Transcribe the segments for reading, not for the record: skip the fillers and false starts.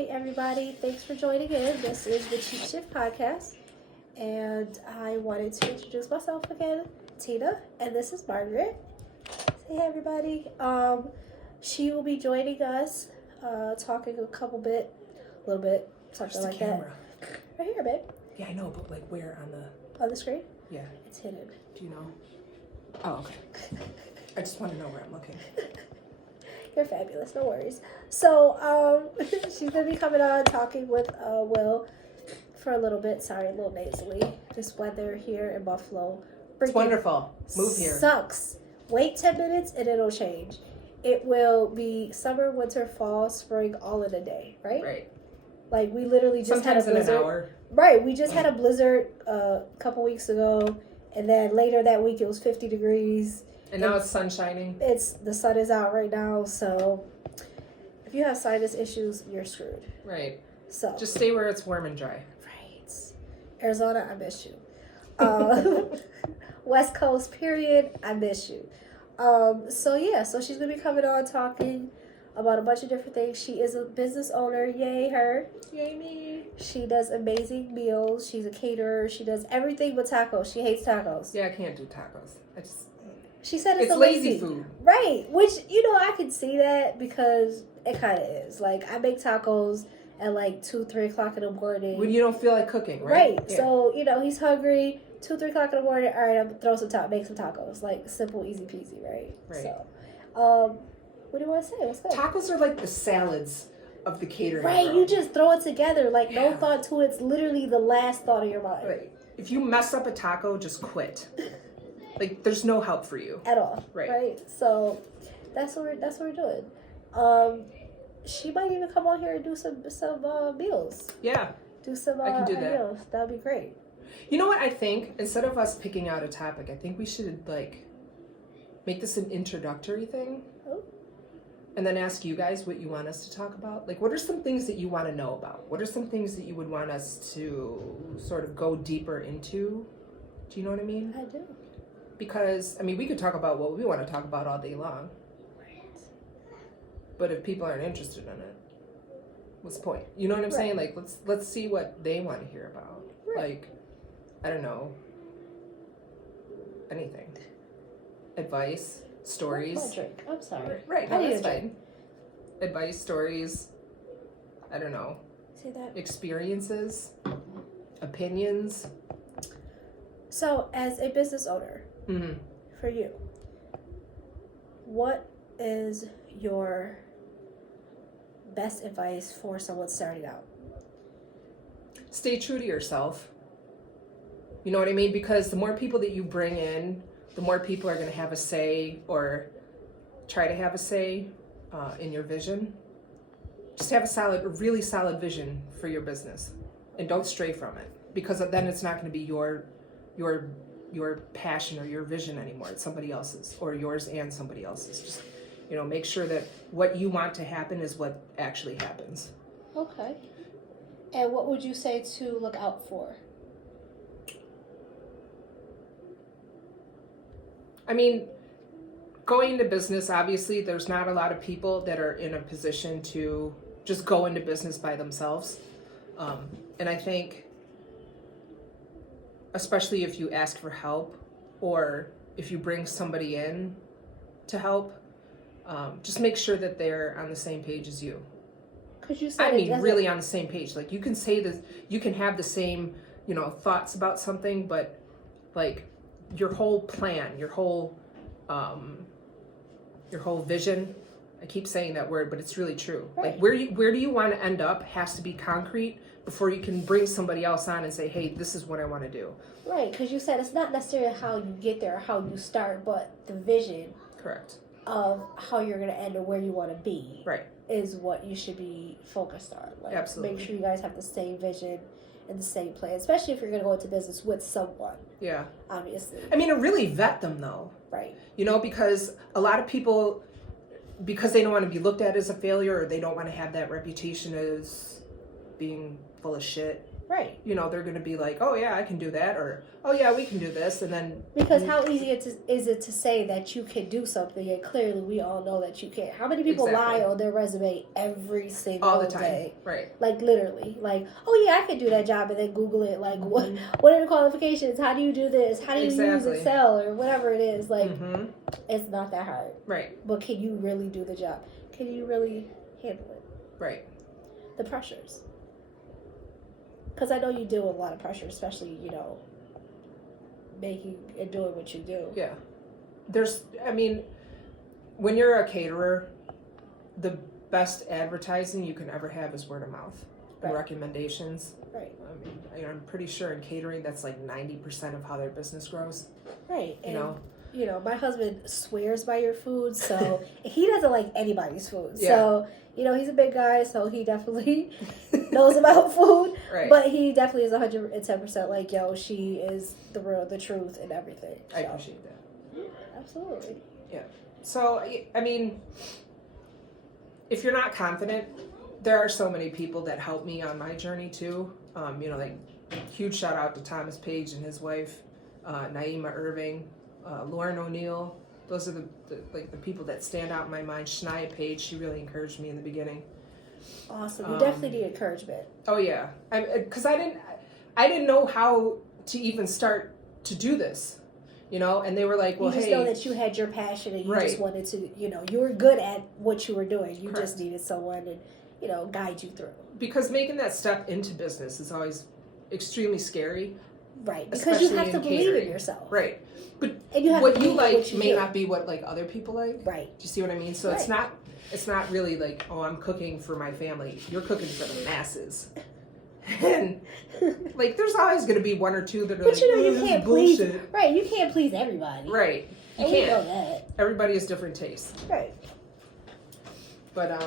Hey everybody, thanks for joining in. This is the Cheap Shift Podcast, and I wanted to introduce myself again, Tina, and this is Margaret. Say hey everybody. She will be joining us, talking a little bit, something like camera? that. Right here, babe. Yeah, I know, but like where On the screen? Yeah. It's hidden. Do you know? Oh, okay. I just want to know where I'm looking. You're fabulous, no worries. So, she's gonna be coming on talking with Will for a little bit. Sorry, a little nasally. This weather here in Buffalo. It's wonderful. Move here. Sucks. Wait 10 minutes and it'll change. It will be summer, winter, fall, spring, all in a day, right? Right. Like we literally just Sometimes had a blizzard. in an hour. Right, we just had a blizzard a couple weeks ago, and then later that week it was 50 degrees. And now it's sun shining. The sun is out right now, so if you have sinus issues, you're screwed. Right. So just stay where it's warm and dry. Right. Arizona, I miss you. West Coast, period, I miss you. So she's gonna be coming on talking about a bunch of different things. She is a business owner, yay her. Yay me. She does amazing meals. She's a caterer. She does everything but tacos. She hates tacos. Yeah, I can't do tacos. She said it's lazy food. Right. Which, I can see that because it kind of is. Like, I make tacos at like 2, 3 o'clock in the morning. When you don't feel like cooking, right? Right. Yeah. So, he's hungry. 2, 3 o'clock in the morning. All right, I'm going to throw make some tacos. Like, simple, easy peasy, right? Right. So, what do you want to say? What's good? Tacos are like the salads of the catering. Right. world. You just throw it together. Like, Yeah. no thought to it. It's literally the last thought of your mind. Right. If you mess up a taco, just quit. Like, there's no help for you. At all. Right. So that's what we're doing. She might even come on here and do some meals. Yeah. Do some I can do that. meals. That'd be great. You know what I think? Instead of us picking out a topic, I think we should make this an introductory thing. Oh. And then ask you guys what you want us to talk about. Like, what are some things that you want to know about? What are some things that you would want us to sort of go deeper into? Do you know what I mean? I do. Because, we could talk about what we want to talk about all day long. Right. But if people aren't interested in it, what's the point? You know what I'm saying? Like, let's see what they want to hear about. Right. Like, I don't know. Anything. Advice, stories. My drink. I'm sorry. Right, I no, need that's a drink. fine. Advice, stories, I don't know. Say that. Experiences, opinions. So, as a business owner, Mm-hmm. for you, what is your best advice for someone starting out? Stay true to yourself. You know what I mean? Because the more people that you bring in, the more people are going to have a say or try to have a say in your vision. Just have a really solid vision for your business, and don't stray from it, because then it's not going to be your passion or your vision anymore. It's somebody else's, or yours and somebody else's. Just make sure that what you want to happen is what actually happens. Okay. And what would you say to look out for? Going into business, obviously, there's not a lot of people that are in a position to just go into business by themselves. And I think, especially if you ask for help or if you bring somebody in to help, just make sure that they're on the same page as you. Because you said really on the same page. Like, you can say this, you can have the same, thoughts about something, but like your whole plan, your whole vision, I keep saying that word, but it's really true. Right. Like, where do you want to end up has to be concrete before you can bring somebody else on and say, hey, this is what I want to do. Right, because you said it's not necessarily how you get there or how you start, but the vision. Correct. Of how you're going to end or where you want to be. Right. Is what you should be focused on. Like, absolutely. Make sure you guys have the same vision and the same plan, especially if you're going to go into business with someone. Yeah. Obviously. To really vet them, though. Right. Because a lot of people, because they don't want to be looked at as a failure, or they don't want to have that reputation as being full of shit, Right. You know, they're going to be like, oh yeah, I can do that, or oh yeah, we can do this, and then because how easy is it to say that you can do something, and clearly we all know that you can't. How many people lie on their resume every single all the time, day? right? Like literally, like, oh yeah, I can do that job, and then Google it. Like, what are the qualifications? How do you do this? How do you use Excel or whatever it is? Like, it's not that hard, right? But can you really do the job? Can you really handle it? Right. The pressures. Because I know you deal with a lot of pressure, especially, you know, making and doing what you do. Yeah. I mean, when you're a caterer, the best advertising you can ever have is word of mouth and recommendations. Right. I mean, I'm pretty sure in catering, that's like 90% of how their business grows. Right. You know, my husband swears by your food, so he doesn't like anybody's food. Yeah. So, you know, he's a big guy, so he definitely knows about food. Right. But he definitely is 110% like, yo, she is the truth and everything. So. I appreciate that. Yeah, absolutely. Yeah. So, I mean, if you're not confident, there are so many people that help me on my journey too. You know, like, huge shout out to Thomas Page and his wife, Naima Irving, Lauren O'Neill. Those are the people that stand out in my mind. Shania Page, she really encouraged me in the beginning. Awesome. You definitely need encouragement. Oh yeah, because I didn't know how to even start to do this, you know. And they were like, "Well, you just know that you had your passion and you just wanted to, you know, you were good at what you were doing. You just needed someone to, you know, guide you through." Because making that step into business is always extremely scary. Right, because you have to believe in yourself. Right, but and you have what to you like what you may do. not be what like other people like. Right. Do you see what I mean? So it's not really like, oh, I'm cooking for my family. You're cooking for the masses. And like, there's always going to be one or two that are but like, you know, you can't please. bullshit. Right, you can't please everybody. Right, you and can't. We know that. Everybody has different tastes. Right. But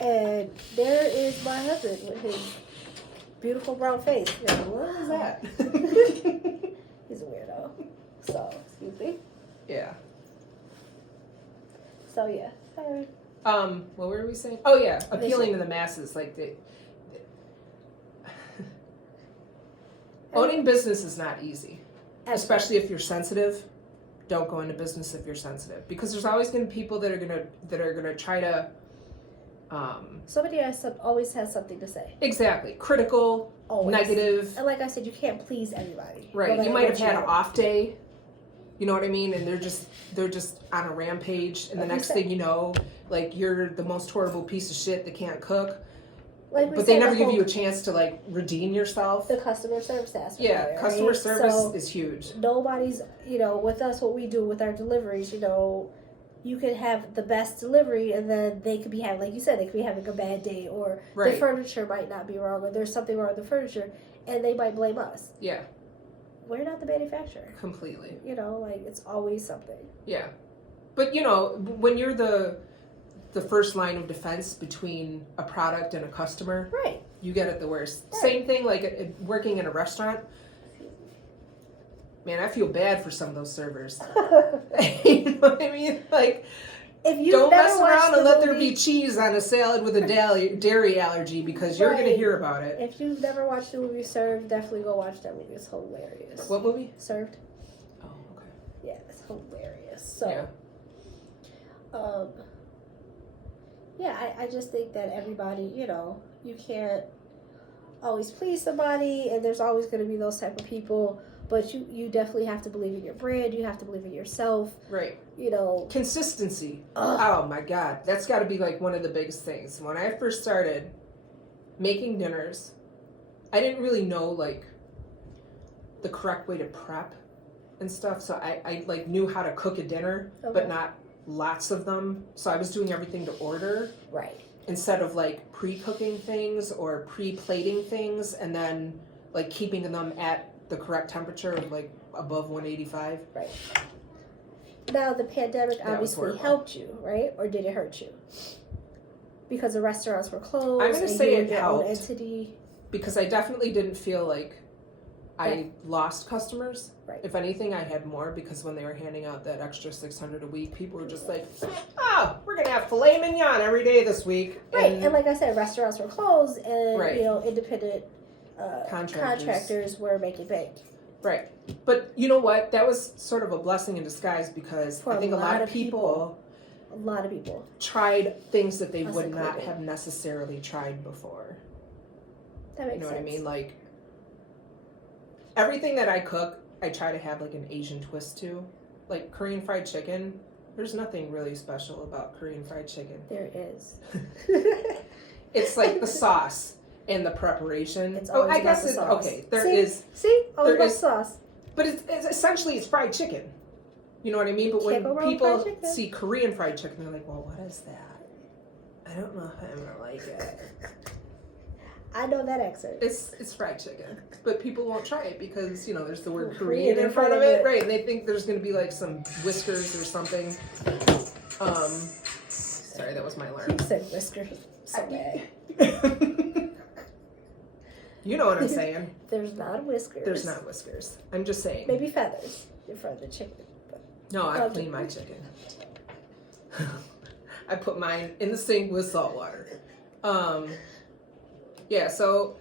and there is my husband with his beautiful brown face. You know, what is that? He's a weirdo. So, excuse me. Yeah. So yeah. Sorry. What were we saying? Oh yeah, appealing to the masses. Like owning business is not easy, especially if you're sensitive. Don't go into business if you're sensitive, because there's always going to be people that are gonna try to. Somebody always has something to say. Exactly, critical, always. Negative, and like I said, you can't please everybody. Right, you might have had an off day. You know what I mean? And they're just on a rampage, and the next thing you know, like, you're the most horrible piece of shit that can't cook. But they never give you a chance to like redeem yourself. The customer service aspect. Yeah, customer service is huge. Nobody's, you know, with us, what we do with our deliveries, you know, you could have the best delivery, and then they could be having, like you said, they could be having a bad day, or the furniture might not be wrong, or there's something wrong with the furniture, and they might blame us. Yeah. We're not the manufacturer. Completely. You know, like, it's always something. Yeah. But, you know, when you're the first line of defense between a product and a customer, right, you get it the worst. Right. Same thing, like, working in a restaurant. Man, I feel bad for some of those servers. You know what I mean? Like, if you don't mess around and let there be cheese on a salad with a dairy allergy, because you're going to hear about it. If you've never watched the movie Served, definitely go watch that movie. It's hilarious. What movie? Served. Oh, okay. Yeah, it's hilarious. So, I just think that everybody, you know, you can't always please somebody, and there's always going to be those type of people. But you definitely have to believe in your brand. You have to believe in yourself. Right. You know. Consistency. Oh, my God. That's got to be, like, one of the biggest things. When I first started making dinners, I didn't really know, like, the correct way to prep and stuff. So I like, knew how to cook a dinner, but not lots of them. So I was doing everything to order. Right. Instead of, like, pre-cooking things or pre-plating things and then, like, keeping them at the correct temperature of, like, above 185. Right. Now, the pandemic obviously helped you, right? Or did it hurt you? Because the restaurants were closed. I'm going to say it helped. Entity. Because I definitely didn't feel like I lost customers. Right. If anything, I had more because when they were handing out that extra $600 a week, people were just like, "Oh, we're gonna have filet mignon every day this week." Right, and like I said, restaurants were closed, and Right. you know, independent contractors were making bank. Right, but you know what? That was sort of a blessing in disguise because For I think a lot of people tried things that they Us would not included. have necessarily tried before. That makes You know sense. what I mean? Like everything that I cook, I try to have like an Asian twist to. Like Korean fried chicken, there's nothing really special about Korean fried chicken. There is. It's like the sauce and the preparation. It's always I about guess the it, sauce. okay. There See? is, See? Always there about is- sauce. but it's essentially it's fried chicken. You know what I mean? But Can't go when wrong with fried people chicken. see Korean fried chicken, they're like, "Well, what is that? I don't know if I'm gonna like it." I know that accent. It's fried chicken, but people won't try it because you know there's the word Korean Korean in front of it, right? And they think there's gonna be like some whiskers or something. Sorry, that was my alarm. You said whiskers. So bad. You know what I'm saying? There's not whiskers. There's not whiskers. I'm just saying. Maybe feathers in front of the chicken. But No, I clean my chicken. I put mine in the sink with salt water. Yeah, so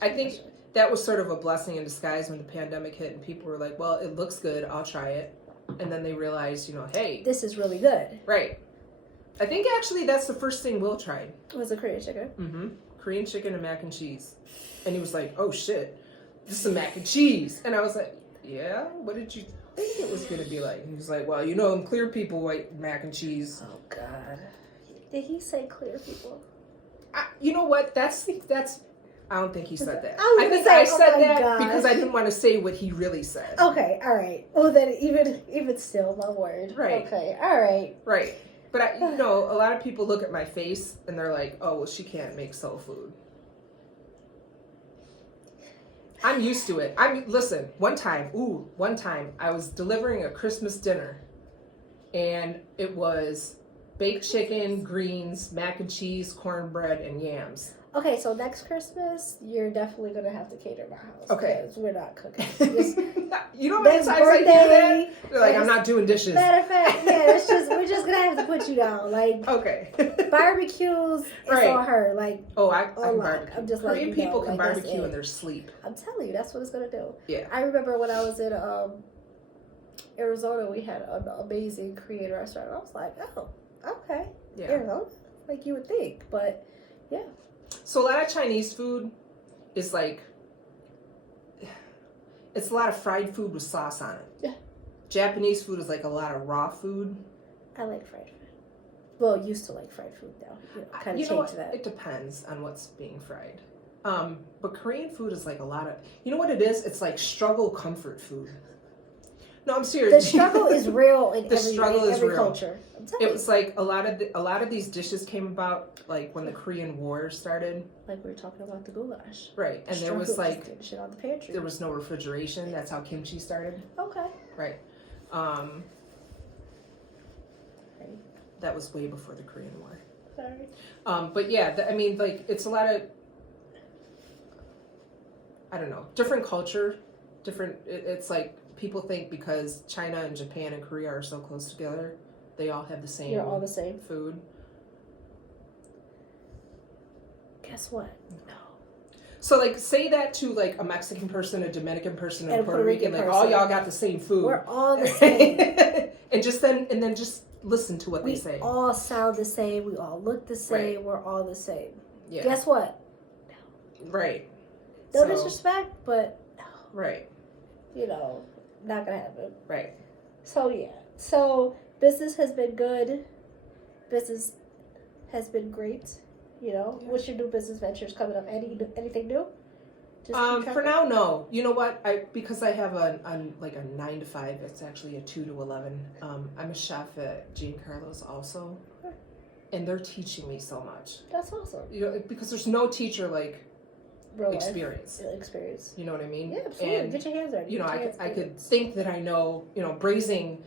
I think that was sort of a blessing in disguise when the pandemic hit and people were like, well, it looks good, I'll try it. And then they realized, you know, hey, this is really good. right. I think actually that's the first thing Will tried. Was it Korean chicken? Mm-hmm. Korean chicken and mac and cheese. And he was like, oh shit, this is mac and cheese. And I was like, yeah, what did you think it was going to be like? He was like, well, you know, clear people like mac and cheese. Oh God. Did he say clear people? You know what? That's. I don't think he said that. I think say, I said oh my that gosh. because I didn't want to say what he really said. Okay, all right. Well, then even still, my word. Right. Okay, all right. Right. But you know, a lot of people look at my face and they're like, "Oh, well, she can't make soul food." I'm used to it. Listen. One time I was delivering a Christmas dinner, and it was baked chicken, greens, mac and cheese, cornbread, and yams. Okay, so next Christmas, you're definitely gonna have to cater my house. Okay. Because we're not cooking. Just, You know how many next times I hear birthday, that? They're like, I'm not doing dishes. matter of fact, yeah, we're just gonna have to put you down. Like Okay. barbecues, it's Right. on her. Like Oh, I Oh, can look, barbecue. I'm just Korean letting you know, people can like, that's barbecue it. in their sleep. I'm telling you, that's what it's gonna do. Yeah. I remember when I was in Arizona, we had an amazing Korean restaurant. I was like, oh, okay, Yeah. Arizona, like you would think, but yeah. So a lot of Chinese food is like, it's a lot of fried food with sauce on it. Yeah. Japanese food is like a lot of raw food. I like fried food. Well, used to like fried food now. Kind You of know changed what? that. It depends on what's being fried. But Korean food is like a lot of, you know what it is? It's like struggle comfort food. No, I'm serious. The struggle is real in The every, struggle in is every real. culture. I'm telling It you. was like a lot of these dishes came about like when the Korean War started. Like we were talking about the goulash. Right. And there was Struggle, like, just getting shit out the pantry. there was no refrigeration. That's how kimchi started. Okay. Right. That was way before the Korean War. Sorry. But yeah, I mean, like, it's a lot of, I don't know, different culture, it's like people think because China and Japan and Korea are so close together, they all have the same You're all the same. food. Guess what? No. So, like, say that to, like, a Mexican person, a Dominican person, and a Puerto Rican, like, person. all y'all got the same food. We're all the same. and then just listen to what We they say. all sound the same. We all look the same. Right. We're all the same. Yeah. Guess what? Right. No So- disrespect, but no, Right. you know, not gonna happen. Right. So yeah. So business has been good. Business has been great. You know, Yeah. what's your new business ventures coming up? Anything new? Just keep For track- now, no. You know what? Because I have a 9 to 5. It's actually a 2 to 11. I'm a chef at Giancarlo's also, Sure. and they're teaching me so much. That's awesome. You know, because there's no teacher like Real life experience. experience. You know what I mean? Yeah, absolutely. And Get your hands dirty. you know, Get your I hands could dirty. think that I know. You know, braising.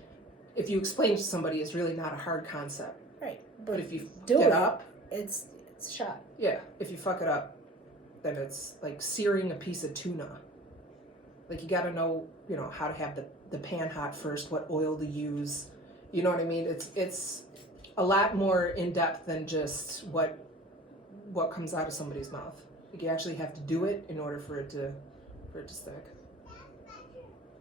If you explain to somebody, is really not a hard concept. Right, But if you do fuck it it up, it's shot. yeah. If you fuck it up, then it's like searing a piece of tuna. Like you got to know, you know, how to have the pan hot first, what oil to use. You know what I mean? It's a lot more in depth than just what comes out of somebody's mouth. Like you actually have to do it in order for it to stick.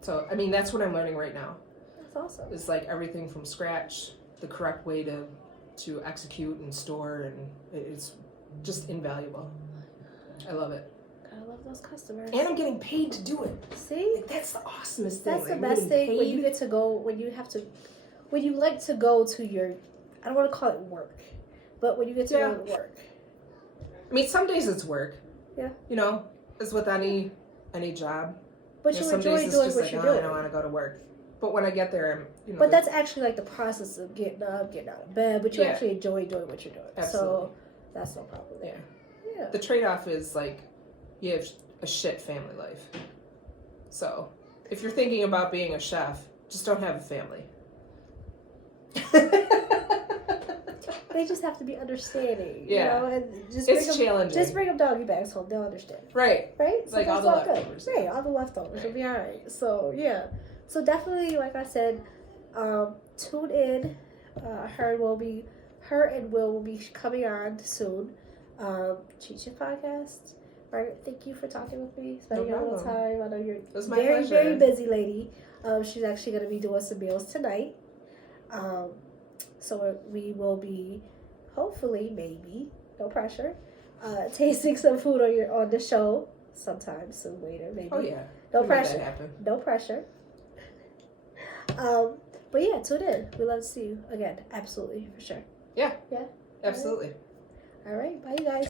So I mean, that's what I'm learning right now. That's awesome. It's like everything from scratch, the correct way to execute and store, and it's just invaluable. I love it. I love those customers. And I'm getting paid to do it. See? Like, that's the awesomest thing. That's the Like, best thing when you get to go, when you like to go to your, I don't want to call it work, but when you get to go to work. I mean, some days it's work. Yeah. You know, as with any job. But you some enjoy days it's doing just what like, you're oh, doing. I don't want to go to work. But when I get there, I'm, you know. But that's actually like the process of getting up, getting out of bed, but you actually enjoy doing what you're doing. Absolutely. So that's no problem there. Yeah. The trade-off is like, you have a shit family life. So, if you're thinking about being a chef, just don't have a family. They just have to be understanding. Yeah. You know, and just It's challenging. Just bring them doggy bags home. They'll understand. Right. Right? Like so all the leftovers. Right, all the leftovers will be all right. So, yeah. So, definitely, like I said, tune in. Her and Will will be coming on soon. Cheat Shift Podcast. Margaret, thank you for talking with me, spending a little time. I know you're very, very busy lady. She's actually going to be doing some meals tonight. So we will be, hopefully, maybe, no pressure, tasting some food on the show sometime soon later, maybe. Oh yeah. No We pressure. Make that happen. No pressure. But yeah, tune in. We'd love to see you again. Absolutely, for sure. Yeah. Yeah. Absolutely. All right. Bye, you guys.